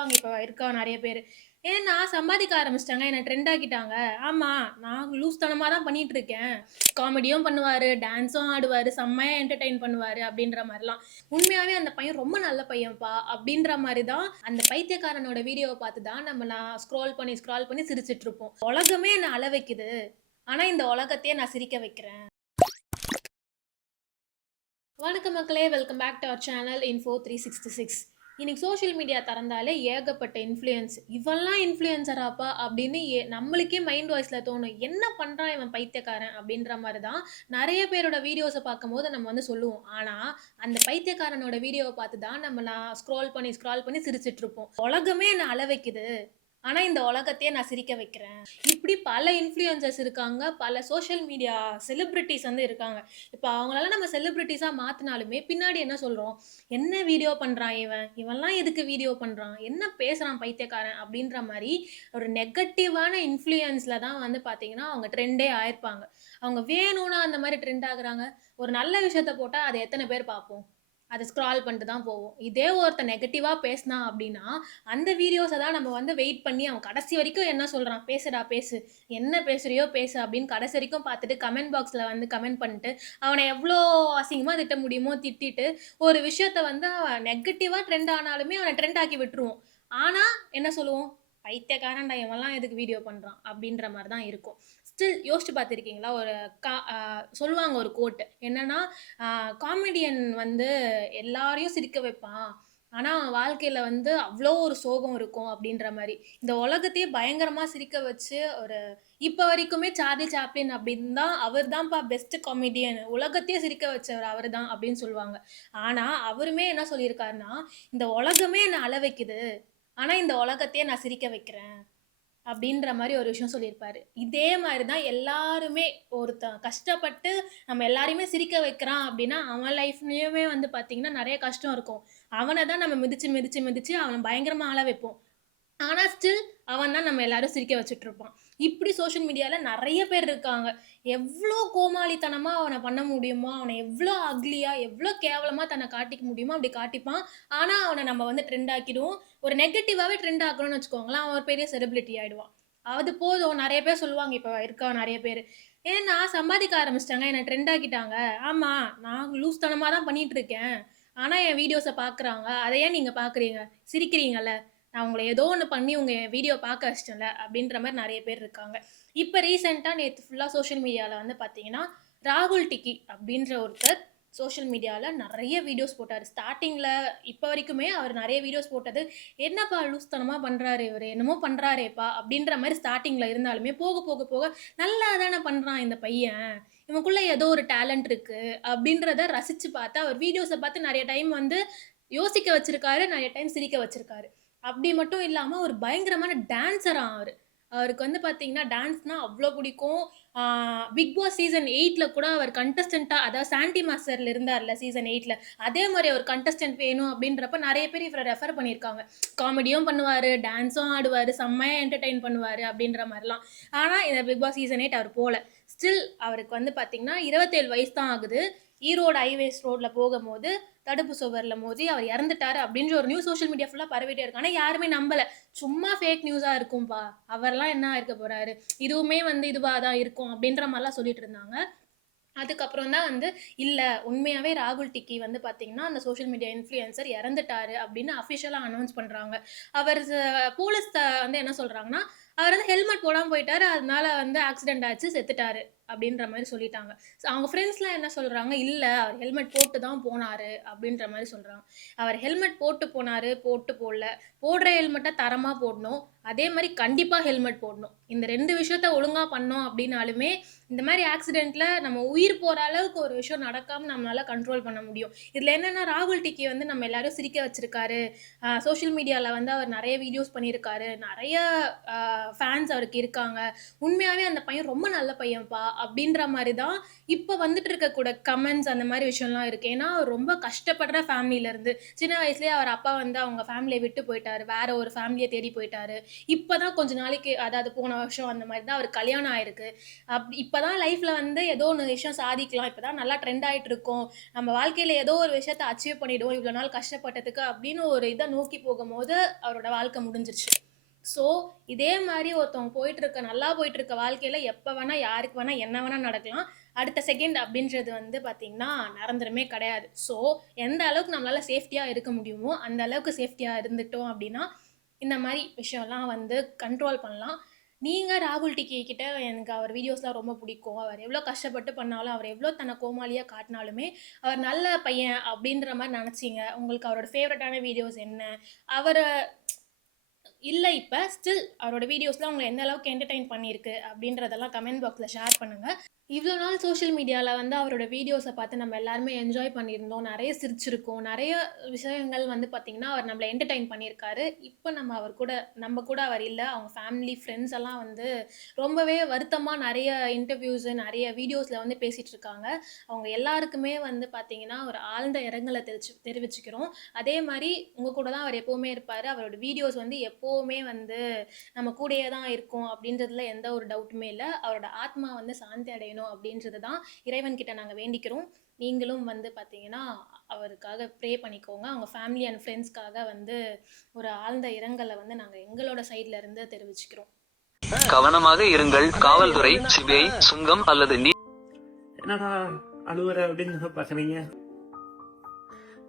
சொல்லுவாங்க. இப்போ இருக்கா நிறைய பேர். ஏன்னா சம்பாதிக்க ஆரம்பிச்சிட்டாங்க. என்னை ட்ரெண்ட் ஆக்கிட்டாங்க. ஆமாம் நான் லூஸ் தனமாக தான் பண்ணிட்டு இருக்கேன் காமெடியும் பண்ணுவார் டான்ஸும் ஆடுவார் செம்மையாக என்டர்டெயின் பண்ணுவார் அப்படின்ற மாதிரிலாம். உண்மையாகவே அந்த பையன் ரொம்ப நல்ல பையன்ப்பா அப்படின்ற மாதிரி தான் அந்த பைத்தியக்காரனோட வீடியோவை பார்த்து தான் நம்ம நான் ஸ்க்ரோல் பண்ணி ஸ்க்ரால் பண்ணி சிரிச்சிட்டு இருப்போம் உலகமே என்னை அள வைக்குது. ஆனால் இந்த உலகத்தையே நான் சிரிக்க வைக்கிறேன். வணக்கம் மக்களே. Welcome back to our channel info three sixty six இன்னைக்கு சோஷியல் மீடியா திறந்தாலே ஏகப்பட்ட இன்ஃப்ளூயன்ஸ் இவெல்லாம் இன்ஃப்ளூயன்சராப்பா அப்படின்னு ஏ நம்மளுக்கே மைண்ட் வாய்ஸில் தோணும். என்ன பண்ணுறான் இவன் பைத்தியக்காரன் அப்படின்ற மாதிரி தான் நிறைய பேரோட வீடியோஸை பார்க்கும்போது நம்ம வந்து சொல்லுவோம். ஆனால் அந்த பைத்தியக்காரனோட வீடியோவை பார்த்து தான் நம்ம நான் ஸ்க்ரால் பண்ணி ஸ்க்ரால் பண்ணி சிரிச்சிட்ருப்போம் உலகமே என்னை அளவைக்குது? ஆனால் இந்த உலகத்தையே நான் சிரிக்க வைக்கிறேன். இப்படி பல இன்ஃப்ளூயன்சர்ஸ் இருக்காங்க பல சோஷியல் மீடியா செலிப்ரிட்டிஸ் வந்து இருக்காங்க. இப்போ அவங்களால நம்ம செலிப்ரிட்டிஸாக மாற்றினாலுமே பின்னாடி என்ன சொல்கிறோம் என்ன வீடியோ பண்ணுறான் இவன்? இவன்லாம் எதுக்கு வீடியோ பண்ணுறான் என்ன பேசுகிறான் பைத்தியக்காரன்? அப்படின்ற மாதிரி ஒரு நெகட்டிவான இன்ஃப்ளூயன்ஸில் தான் வந்து பார்த்தீங்கன்னா அவங்க ட்ரெண்டே ஆயிருப்பாங்க. அவங்க வேணும்னா அந்த மாதிரி ட்ரெண்ட் ஆகுறாங்க. ஒரு நல்ல விஷயத்த போட்டால் அதை எத்தனை பேர் பார்ப்போம்? அதை ஸ்க்ரால் பண்ணிட்டு தான் போவோம். இதே ஒருத்தன் நெகட்டிவாக பேசினா அப்படின்னா அந்த வீடியோஸை தான் நம்ம வந்து வெயிட் பண்ணி அவன் கடைசி வரைக்கும் என்ன சொல்கிறான் பேசுடா பேசு. என்ன பேசுறியோ பேசு அப்படின்னு கடைசி வரைக்கும் பார்த்துட்டு கமெண்ட் பாக்ஸில் வந்து கமெண்ட் பண்ணிட்டு அவனை எவ்வளோ அசிங்கமாக திட்ட முடியுமோ திட்டிட்டு ஒரு விஷயத்த வந்து அவன் நெகட்டிவாக ட்ரெண்ட் ஆனாலுமே அவனை ட்ரெண்ட் ஆக்கி விட்டுருவோம். ஆனால் என்ன சொல்லுவோம்? பைத்தியக்காரன்டா இவன்லாம் எதுக்கு வீடியோ பண்ணுறான் அப்படின்ற மாதிரி தான் இருக்கும். ஸ்டில் யோசிச்சு பார்த்துருக்கீங்களா? ஒரு கா சொல்லுவாங்க ஒரு கோட்டு என்னன்னா காமெடியன் வந்து எல்லாரையும் சிரிக்க வைப்பான். ஆனால் வாழ்க்கையில் வந்து அவ்வளோ ஒரு சோகம் இருக்கும் அப்படின்ற மாதிரி. இந்த உலகத்தையே பயங்கரமாக சிரிக்க வச்சு ஒரு இப்போ வரைக்குமே சார்லி சாப்ளின் அப்படின்னு தான் அவர் தான்ப்பா பெஸ்ட் காமெடியன் உலகத்தையே சிரிக்க வச்சவர் அவர் தான் அப்படின்னு சொல்லுவாங்க. ஆனால் அவருமே என்ன சொல்லியிருக்காருன்னா இந்த உலகமே என்னை அள வைக்குது ஆனால் இந்த உலகத்தையே நான் சிரிக்க வைக்கிறேன். அப்படின்ற மாதிரி ஒரு விஷயம் சொல்லியிருப்பாரு. இதே மாதிரி தான் எல்லாருமே ஒருத்தன் கஷ்டப்பட்டு நம்ம எல்லாரையுமே சிரிக்க வைக்கிறான் அப்படின்னா அவன் லைஃப்லேயுமே வந்து பார்த்திங்கன்னா நிறைய கஷ்டம் இருக்கும். அவனை தான் நம்ம மிதிச்சு மிதிச்சு மிதிச்சு அவனை பயங்கரமாக ஆள வைப்போம். ஆனால் ஸ்டில் அவன் தான் நம்ம எல்லாரும் சிரிக்க வச்சுட்டு இருப்பான் இப்படி சோஷியல் மீடியாவில் நிறைய பேர் இருக்காங்க. எவ்வளோ கோமாளித்தனமாக அவனை பண்ண முடியுமோ அவனை எவ்வளோ அக்லியாக எவ்வளோ கேவலமாக தன்னை காட்டிக்க முடியுமோ அப்படி காட்டிப்பான். ஆனால் அவனை நம்ம வந்து ட்ரெண்ட் ஆக்கிடுவோம். ஒரு நெகட்டிவாகவே ட்ரெண்ட் ஆக்கணும்னு வச்சுக்கோங்களேன் அவன் ஒரு பெரிய செலிபிரிட்டி ஆகிடுவான் அது போதும். நிறைய பேர் சொல்லுவாங்க இப்போ இருக்கா நிறைய பேர். ஏன்னா சம்பாதிக்க ஆரம்பிச்சிட்டாங்க. என்னை ட்ரெண்ட் ஆக்கிட்டாங்க. ஆமாம் நான் லூஸ் தனமாக தான் பண்ணிகிட்ருக்கேன் இருக்கேன். ஆனால் என் வீடியோஸை பார்க்குறாங்க அதை ஏன் நீங்கள் பார்க்குறீங்க சிரிக்கிறீங்கல்ல. நான் உங்களை ஏதோ ஒன்று பண்ணி உங்கள் வீடியோ பார்க்க வச்சிட்டேன்ல அப்படின்ற மாதிரி நிறைய பேர் இருக்காங்க. இப்போ ரீசெண்டாக நேற்று ஃபுல்லாக சோஷியல் மீடியாவில் வந்து பார்த்தீங்கன்னா ராகுல் டிக்கி அப்படின்ற ஒருத்தர் சோஷியல் மீடியாவில் நிறைய வீடியோஸ் போட்டார். ஸ்டார்டிங்கில் இப்போ வரைக்குமே அவர் நிறைய வீடியோஸ் போட்டது என்னப்பா லூஸ்தனமாக பண்ணுறாரு இவர்? என்னமோ பண்ணுறாரேப்பா அப்படின்ற மாதிரி ஸ்டார்டிங்கில் இருந்தாலுமே போக போக போக நல்லா தானே பண்ணுறான் இந்த பையன். இவனுக்குள்ளே ஏதோ ஒரு டேலண்ட் இருக்குது அப்படின்றத ரசித்து பார்த்து அவர் வீடியோஸை பார்த்து நிறைய டைம் வந்து யோசிக்க வச்சுருக்காரு நிறைய டைம் சிரிக்க வச்சுருக்காரு. அப்படி மட்டும் இல்லாமல் ஒரு பயங்கரமான டான்ஸராக அவர். அவருக்கு வந்து பார்த்தீங்கன்னா டான்ஸ்னால் அவ்வளோ பிடிக்கும். பிக் பாஸ் சீசன் எயிட்டில் கூட அவர் கண்டஸ்டண்ட்டாக அதாவது சாண்டி மாஸ்டரில் இருந்தார்ல சீசன் எயிட்டில் அதே மாதிரி ஒரு கண்டஸ்டன்ட் வேணும் அப்படின்றப்ப நிறைய பேர் இவரை ரெஃபர் பண்ணியிருக்காங்க. காமெடியும் பண்ணுவார் டான்ஸும் ஆடுவார் செம்மையாக என்டர்டெயின் பண்ணுவார் அப்படின்ற மாதிரிலாம். ஆனால் இந்த பிக் பாஸ் சீசன் எயிட் அவர் போகல ஸ்டில் அவருக்கு வந்து பார்த்தீங்கன்னா இருபத்தேழு வயசு தான் ஆகுது. ஈரோடு ஹைவேஸ் ரோட்டில் போகும்போது தடுப்பு சுவரில் மோதி அவர் இறந்துட்டாரு அப்படின்ற ஒரு நியூஸ் சோஷியல் மீடியா ஃபுல்லாக பரவிட்டே இருக்கு. ஆனால் யாருமே நம்பலை. சும்மா ஃபேக் நியூஸாக இருக்கும்பா. அவர்லாம் என்ன இருக்க போகிறாரு இதுவுமே வந்து இதுவாக தான் இருக்கும் அப்படின்ற மாதிரிலாம் சொல்லிட்டு இருந்தாங்க. அதுக்கப்புறம் தான் வந்து இல்லை உண்மையாகவே ராகுல் டிக்கி வந்து பார்த்தீங்கன்னா அந்த சோஷியல் மீடியா இன்ஃப்ளூயன்சர் இறந்துட்டாரு அப்படின்னு அஃபிஷியலாக அனௌன்ஸ் பண்ணுறாங்க அவர் போலீஸ் வந்து என்ன சொல்கிறாங்கன்னா அவர் வந்து ஹெல்மெட் போடாமல் போயிட்டாரு. அதனால வந்து ஆக்சிடென்ட் ஆச்சு செத்துட்டாரு. அப்படின்ற மாதிரி சொல்லிட்டாங்க. ஸோ அவங்க ஃப்ரெண்ட்ஸ்லாம் என்ன சொல்கிறாங்க இல்லை அவர் ஹெல்மெட் போட்டு தான் போனார் அப்படின்ற மாதிரி சொல்கிறாங்க அவர் ஹெல்மெட் போட்டு போனார் போட்டு போடல. போடுற ஹெல்மெட்டை தரமாக போடணும். அதே மாதிரி கண்டிப்பாக ஹெல்மெட் போடணும். இந்த ரெண்டு விஷயத்த ஒழுங்காக பண்ணோம் அப்படின்னாலுமே இந்த மாதிரி ஆக்சிடெண்ட்டில் நம்ம உயிர் போகிற அளவுக்கு ஒரு விஷயம் நடக்காமல் நம்மளால் கண்ட்ரோல் பண்ண முடியும். இதில் என்னென்னா ராகுல் டிக்கி வந்து நம்ம எல்லாரும் சிரிக்க வச்சுருக்காரு. சோஷியல் மீடியாவில் வந்து அவர் நிறைய வீடியோஸ் பண்ணியிருக்காரு. நிறைய ஃபேன்ஸ் அவருக்கு இருக்காங்க. உண்மையாகவே அந்த பையன் ரொம்ப நல்ல பையன்ப்பா அப்படின்ற மாதிரி தான் இப்போ வந்துட்டு இருக்கக்கூட கமெண்ட்ஸ் அந்த மாதிரி விஷயம்லாம் இருக்குது ஏன்னா ரொம்ப கஷ்டப்படுற ஃபேமிலியிலேருந்து சின்ன வயசுலேயே அவர் அப்பா வந்து அவங்க ஃபேமிலியை விட்டு போயிட்டாரு. வேற ஒரு ஃபேமிலியை தேடி போயிட்டாரு. இப்போ தான் கொஞ்ச நாளைக்கு அதாவது போன வருஷம் அந்த மாதிரி தான் அவர் கல்யாணம் ஆயிருக்கு. அப் இப்போ தான் லைஃப்பில் வந்து ஏதோ ஒன்று விஷயம் சாதிக்கலாம். இப்போ தான் நல்லா ட்ரெண்ட் ஆகிட்டு இருக்கோம். நம்ம வாழ்க்கையில் ஏதோ ஒரு விஷயத்தை அச்சீவ் பண்ணிடுவோம். இவ்வளோ நாள் கஷ்டப்பட்டதுக்கு அப்படின்னு ஒரு இதை நோக்கி போகும்போது அவரோட வாழ்க்கை முடிஞ்சிருச்சு. ஸோ இதே மாதிரி ஒருத்தவங்க போயிட்டு இருக்க நல்லா போயிட்டு இருக்க வாழ்க்கையில் எப்போ வேணால் யாருக்கு வேணால் என்ன வேணால் நடக்கலாம். அடுத்த செகண்ட் அப்படின்றது வந்து பார்த்திங்கன்னா நிரந்தரமே கிடையாது. ஸோ எந்த அளவுக்கு நம்மளால் சேஃப்டியாக இருக்க முடியுமோ அந்த அளவுக்கு சேஃப்டியாக இருந்துட்டோம் அப்படின்னா இந்த மாதிரி விஷயம்லாம் வந்து கண்ட்ரோல் பண்ணலாம். நீங்கள் ராகுல் டிக்கி கிட்ட எனக்கு அவர் வீடியோஸ்லாம் ரொம்ப பிடிக்கும். அவர் எவ்வளோ கஷ்டப்பட்டு பண்ணாலும் அவர் எவ்வளோ தன்னை கோமாளியாக காட்டினாலுமே அவர் நல்ல பையன் அப்படின்ற மாதிரி நினச்சிங்க. உங்களுக்கு அவரோட ஃபேவரட்டான வீடியோஸ் என்ன? அவரை இல்லை இப்போ ஸ்டில் அவரோட வீடியோஸ்லாம் உங்களை எந்த அளவுக்கு என்டர்டைன் பண்ணியிருக்கு அப்படின்றதெல்லாம் கமெண்ட் பாக்ஸில் ஷேர் பண்ணுங்கள் இவ்வளோ நாள் சோஷியல் மீடியாவில் வந்து அவரோட வீடியோஸை பார்த்து நம்ம எல்லாருமே என்ஜாய் பண்ணியிருந்தோம். நிறைய சிரிச்சிருக்கோம். நிறைய விஷயங்கள் வந்து பார்த்திங்கன்னா அவர் நம்மளை என்டர்டைன் பண்ணியிருக்காரு. இப்போ நம்ம அவர் கூட நம்ம கூட அவர் இல்லை. அவங்க ஃபேமிலி ஃப்ரெண்ட்ஸ் எல்லாம் வந்து ரொம்பவே வருத்தமாக நிறைய இன்டர்வியூஸு நிறைய வீடியோஸில் வந்து பேசிகிட்டு இருக்காங்க. அவங்க எல்லாருக்குமே வந்து பார்த்திங்கன்னா ஒரு ஆழ்ந்த இரங்கலை தெரிச்சு தெரிவிச்சுக்கிறோம். அதே மாதிரி உங்கள் கூட தான் அவர் எப்போவுமே இருப்பார். அவரோட வீடியோஸ் வந்து எப்போவுமே வந்து நம்ம கூடயே தான் இருக்கும் அப்படின்றதுல எந்த ஒரு டவுட்டுமே இல்லை. அவரோட ஆத்மா வந்து சாந்தி அடையணும் அப்படின்றது தான் இறைவன்கிட்ட நாங்கள் வேண்டிக்கிறோம். நீங்களும் வந்து பார்த்தீங்கன்னா அவருக்காக ப்ரே பண்ணிக்கோங்க. அவங்க ஃபேமிலி அண்ட் ஃப்ரெண்ட்ஸ்க்காக வந்து ஒரு ஆழ்ந்த இரங்கலை வந்து நாங்கள் எங்களோட சைட்ல இருந்து தெரிவிச்சுக்கிறோம். கவனமாக இருங்கள். காவல்துறை சிபிஐ சுங்கம் அல்லது நீ என்னடா அழுவுற அப்படின்னு பாக்குறீங்க